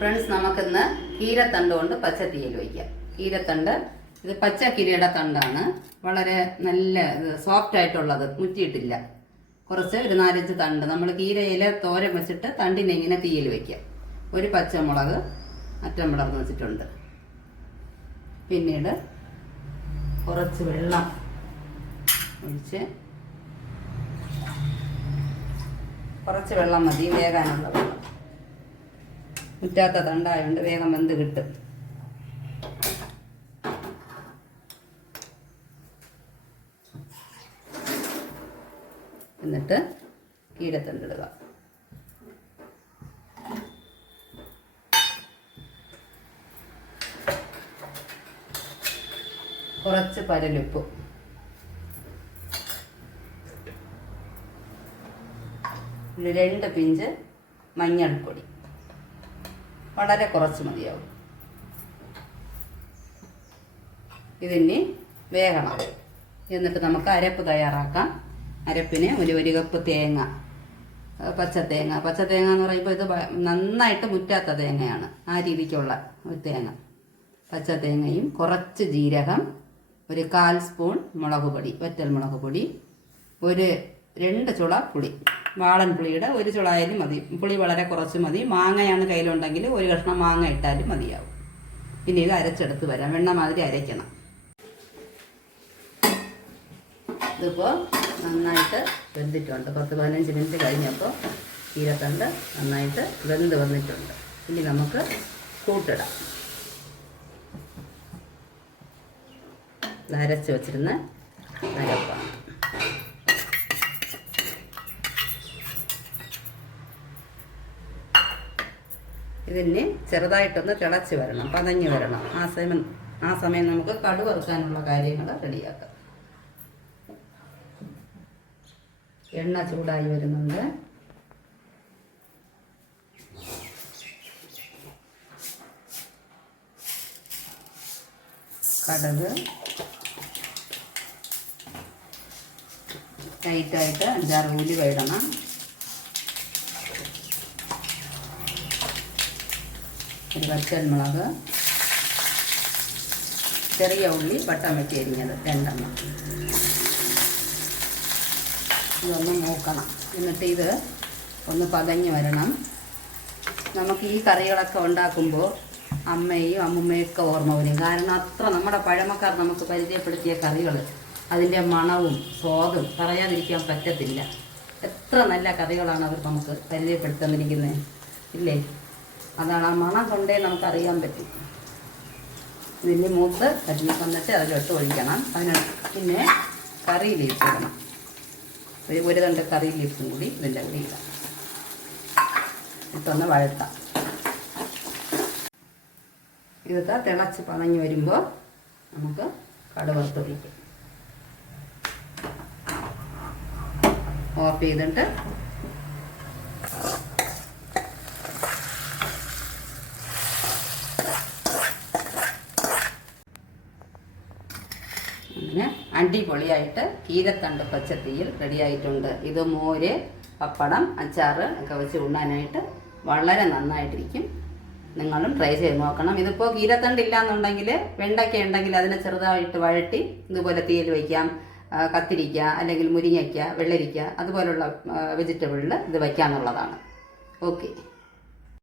Friends, നമുക്കിന്ന് കീരത്തണ്ട് കൊണ്ട് പച്ചത്തീയൽ വയ്ക്കാം. കീരത്തണ്ട് ഇത് പച്ച കീരയുടെ തണ്ടാണ്. വളരെ നല്ല സോഫ്റ്റ് ആയിട്ടുള്ളത്, മുറ്റിയിട്ടില്ല. കുറച്ച് ഒരു 4-5 തണ്ട് നമ്മൾ കീരയില തോരൻ വെച്ചിട്ട് തണ്ടിനെ ഇങ്ങനെ തീയിൽ വയ്ക്കാം. ഒരു പച്ചമുളക് അറ്റം വിളർന്ന് വെച്ചിട്ടുണ്ട്. പിന്നീട് കുറച്ച് വെള്ളം ഒഴിച്ച്, കുറച്ച് വെള്ളം മതി വേകാനുള്ള വെള്ളം. മുറ്റാത്ത തണ്ടായതുകൊണ്ട് വേഗം വെന്ത് കിട്ടും. എന്നിട്ട് കീരത്തണ്ടിടുക. കുറച്ച് പരലുപ്പ്, ഒരു 2 പിഞ്ച് മഞ്ഞൾപ്പൊടി, വളരെ കുറച്ച് മതിയാവും. ഇതിന് വേകണം. എന്നിട്ട് നമുക്ക് അരപ്പ് തയ്യാറാക്കാം. അരപ്പിന് ഒരു കപ്പ് തേങ്ങ, പച്ചത്തേങ്ങ എന്ന് പറയുമ്പോൾ ഇത് നന്നായിട്ട് മുറ്റാത്ത തേങ്ങയാണ്. ആ രീതിക്കുള്ള ഒരു തേങ്ങ, പച്ചത്തേങ്ങയും കുറച്ച് ജീരകം, ഒരു 1/4 സ്പൂൺ മുളക് പൊടി, വറ്റൽ മുളക് പൊടി, ഒരു 2 ചുള പുളി. വാളൻ പുളിയുടെ 1 ചുള ആയാലും മതി. പുളി വളരെ കുറച്ച് മതി. മാങ്ങയാണ് കയ്യിലുണ്ടെങ്കിൽ ഒരു കഷ്ണം മാങ്ങ ഇട്ടാലും മതിയാവും. പിന്നെ ഇത് അരച്ചെടുത്ത് വരാം. വെണ്ണ മാതിരി അരയ്ക്കണം. ഇതിപ്പോൾ നന്നായിട്ട് വെന്തിട്ടുണ്ട്. 10-15 മിനിറ്റ് കഴിഞ്ഞപ്പോൾ കീരത്തണ്ട് നന്നായിട്ട് വെന്ത് വന്നിട്ടുണ്ട്. ഇനി നമുക്ക് കൂട്ടിടാം. അരച്ച് വെച്ചിരുന്ന അരപ്പാണ്. ഇതിന് ചെറുതായിട്ടൊന്ന് തിളച്ച് വരണം, പതഞ്ഞ് വരണം. ആ സമയം നമുക്ക് കടുക് വറുക്കാനുള്ള കാര്യങ്ങൾ റെഡിയാക്കാം. എണ്ണ ചൂടായി വരുന്നുണ്ട്. കടുക് ടൈറ്റായിട്ട് 5-6 ഉലുവ ഇടണം. ഒരു വറ്റൽമുളക്, ചെറിയ ഉള്ളി വട്ടം വെച്ച് എരിഞ്ഞത് 2 എണ്ണം. ഇതൊന്ന് മൂക്കണം. എന്നിട്ട് ഇത് ഒന്ന് പതഞ്ഞ് വരണം. നമുക്ക് ഈ കറികളൊക്കെ ഉണ്ടാക്കുമ്പോൾ അമ്മയും അമ്മുമ്മയൊക്കെ ഓർമ്മ വരും. കാരണം അത്ര നമ്മുടെ പഴമക്കാർ നമുക്ക് പരിചയപ്പെടുത്തിയ കറികൾ, അതിൻ്റെ മണവും സ്വാദും പറയാതിരിക്കാൻ പറ്റത്തില്ല. എത്ര നല്ല കറികളാണ് അവർ നമുക്ക് പരിചയപ്പെടുത്തുന്നിരിക്കുന്നത്, ഇല്ലേ? അതാണ് ആ മണം കൊണ്ടേ നമുക്കറിയാൻ പറ്റും. ഇതിൻ്റെ മൂത്ത് കരിഞ്ഞ് വന്നിട്ട് അതിലോട്ട് ഒഴിക്കണം. പിന്നെ കറി ലീഫ് ഇടണം. ഒരു തണ്ട് കറി ലീഫും കൂടി ഇതിൻ്റെ കൂടി ഇടാം. ഇട്ടൊന്ന് വഴട്ടാം. ഇതൊക്കെ തിളച്ച് പതഞ്ഞ് വരുമ്പോൾ നമുക്ക് കടുക് വറുത്തൊഴിക്കാം. ഓഫ് ചെയ്തിട്ട് അങ്ങനെ അടിപൊളിയായിട്ട് കീരത്തണ്ട് പച്ചത്തീയൽ റെഡിയായിട്ടുണ്ട്. ഇത് മോര്, പപ്പടം, അച്ചാറ് ഒക്കെ വെച്ച് ഉണ്ണാനായിട്ട് വളരെ നന്നായിട്ടിരിക്കും. നിങ്ങളും ട്രൈ ചെയ്ത് നോക്കണം. ഇതിപ്പോൾ കീരത്തണ്ട് ഇല്ലയെന്നുണ്ടെങ്കിൽ വെണ്ടയ്ക്ക ഉണ്ടെങ്കിൽ അതിനെ ചെറുതായിട്ട് വഴട്ടി ഇതുപോലെ തീയൽ വയ്ക്കാം. കത്തിരിക്ക അല്ലെങ്കിൽ മുരിങ്ങയ്ക്ക, വെള്ളരിക്ക അതുപോലുള്ള വെജിറ്റബിളിൽ ഇത് വയ്ക്കാമെന്നുള്ളതാണ്. ഓക്കെ.